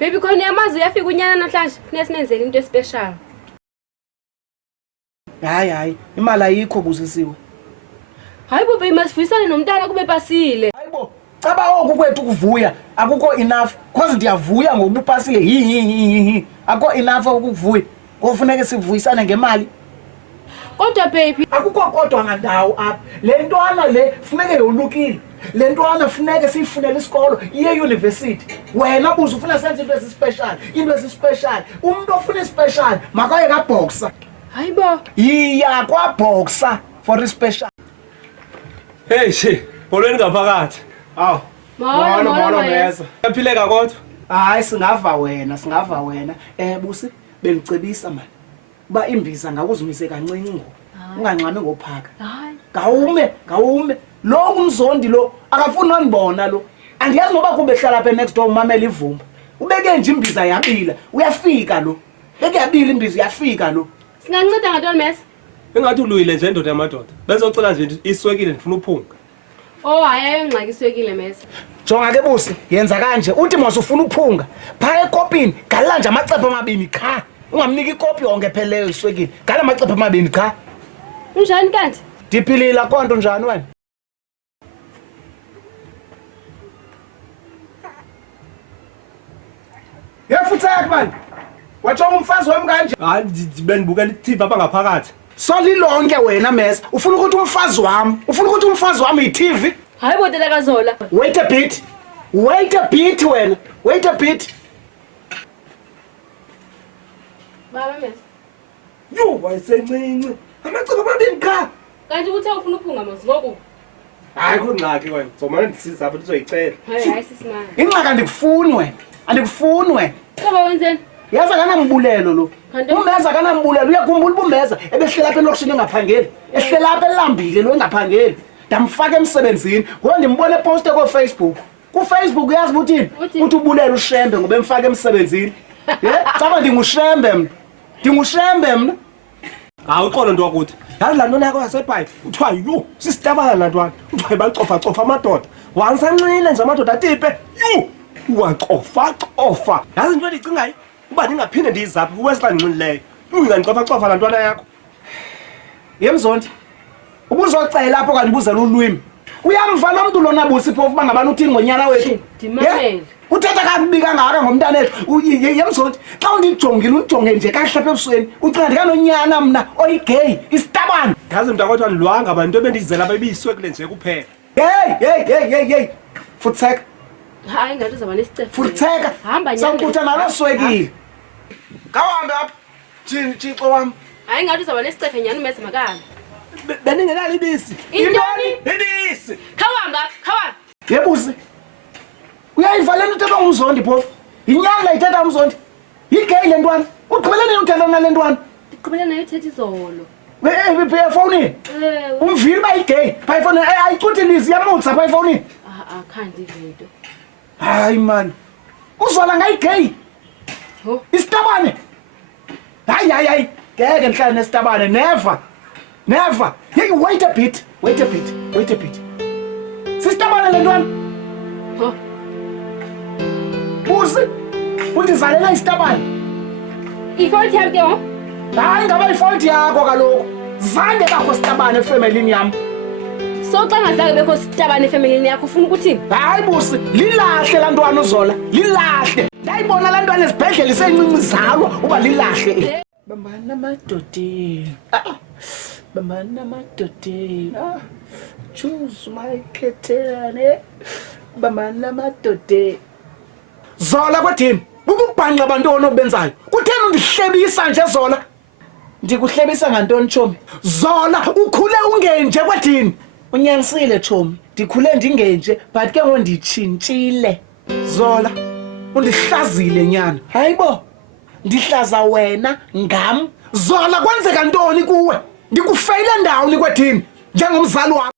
Baby khona yamazi uyafika unyana namhlanje kunesimenzele into especial. Hayi imali ayikho Busisiwe. Hayibo baby masifuyisane nomntana kube pasile. Hayibo caba oku kwethu kuvuya akukho enough because ndiyavuya ngoba upasile hi akukho enough ukuvuya kofuneka sivuyisane ngemali. Kodwa baby akukho kodwa ngandawo apha le ntwana le funeke yolukile le ntwana funeke siyifunele isikolo iye university wena buze ufuna senze into ezi-special umuntu ofuna i-special makaye kaBoxer. hayibo iya kwaBoxer for i-special. Hey she bolweni ngaphakathi Aw molo meza yaphileka kodwa hayi singava wena busi bengicebisa manje ba imbiza ngakuzimise kancinci ngo unganqami ngophaka. hayi Gawume lo umzondi lo akafuni nonibona lo andiyazi noba kube hlala lapha next door umamela ivumba ubeke nje imbiza yabila uyafika lo beke yabila imbiza uyafika lo singanceda ngantoni mesa engathi uluyile nje indoda yamadoda bezocela nje iswekile ndifuna uphunga. oh hayi ayongxaki iswekile mesa jonga ke busi yenza kanje uthi mase ufuna uphunga pha ekopini galela nje amacephe amabini cha ungamnika ikopi yonke pheleyo iswekile gala amacephe amabini cha. unjani kanti Ndiphilile konto njani wena? Yefutheka manje. Watsho umfazi wami kanje. Hayi benibukela iTV apha ngaphakathi. Solilonke wena mesa. Ufuna ukuthi umfazi wami iTV? hayibo tata kaZola Wait a bit wena. Wait a bit. baba mesa Yo wayesencinci. Amacephe amabini cha. kanti uthe ufuna uphunga mos ngoku Hayi kungxaki wena. Zomana ndisiza apha ndizoyicela. hayi sisimanga Inxaka andikufuni wena. Baba wenzeni Yaza kanambulelo lo. Kanti- Umeza kanambulelo uyakhumbula ubumeza ebehlela lapha elokushini engaphangeli. Ehlela lapha elambile lo engaphangeli. Ndamfaka emsebenzini. Ngoba ndimbone post Facebook. Ku-Facebook uyazi uthini? Uthini? Uthi ubulela uShembe ngoba emfaka emsebenzini. Caba ndinguShembe mna. Hayi uxolo nto wakuthi. Yazi laa ntwana yakho yasebhayi kuthiwa yo sisitabana laa ntwana kuthiwa bacofa amadoda wangisancile nje amadoda atipe yo uwacofa yazi into endiyicingayo uba ndingaphinde ndiyizaphe kuwesi ndinxilileyo ungandicofa laa ntwana yakho. Yemzondi. Ubuzocela apho kanti ubuzela ulwimi. Uyamva lo mntu lona busi phofu bangabani uthini ngonyana wethu? Ndimamele. Uthetha kakubi kangaka ngomntana wethu. Yemzondi. Xa undijongile ujonge nje kahle lapha ebusweni. Ucinga ndikanonyana mna oyigay isitabane. Yazi mntakwethu andilwanga ba into ebendiyizela apha ibiyiswekile nje kuphela. Hey. Futheka. hayi ngathi uzaba nesicefo Futheka. hamba Sawukutha nalo swekile. Kahambe apha. Thixo wami. hayi ngathi uzaba nesicefo nyani mesa makani Beningenalo ibisi. Intoni? Ibisi. khawamba Yebusi. Uyayiva le nto ethethwa ngumzondi phofu. Yinyanga ithetha umzondi. Yigay le ntwana. Ugqibele nini uthetha nale ntwana? ndiqhubele nayo ithetha izolo Phone umvile ba igay pha phone ayicuthi lizi yamutsa pha phone. khandi izinto Hayi man. Uzwala ngayigay. ho Isitabane. Hayi. Ngeke ngihlale nesitabane never. Hey wait a bit. Sitabane le ntwana. ho Busi. Undizalela isitabane. ifault yami ke ho Hayi ngaba ifault yakho kaloku. Zange bakho sitabane efamilini yami. so xa ngazange bekho sitabane efamilini yakho ufuna ukuthini Hayi busi, lilahle la ntwana uZola. Lilahle. Ndayibona la ntwana esibhedlela isencinci zalwa uba lilahle. Bambana madodeni. Bambana madodeni. Choose my ketene. Bambana madodeni. Zola kwathini? Ukubhanqa abantwana obenzayo. Kutheni undihlebisa nje Zola? Ndikuhlebisa ngantoni Chomi? Zola ukhule ungenje kwathini? Unyanisile Chomi. Ndikhule ndingenje but ke ngonditshintshile. Zola undihlazile nyana. Hayibo. Ndihlaza wena ngam. Zola kwenzeka ntoni kuwe? Ndikufeyile ndawo ni kwathini njengomzali wakho.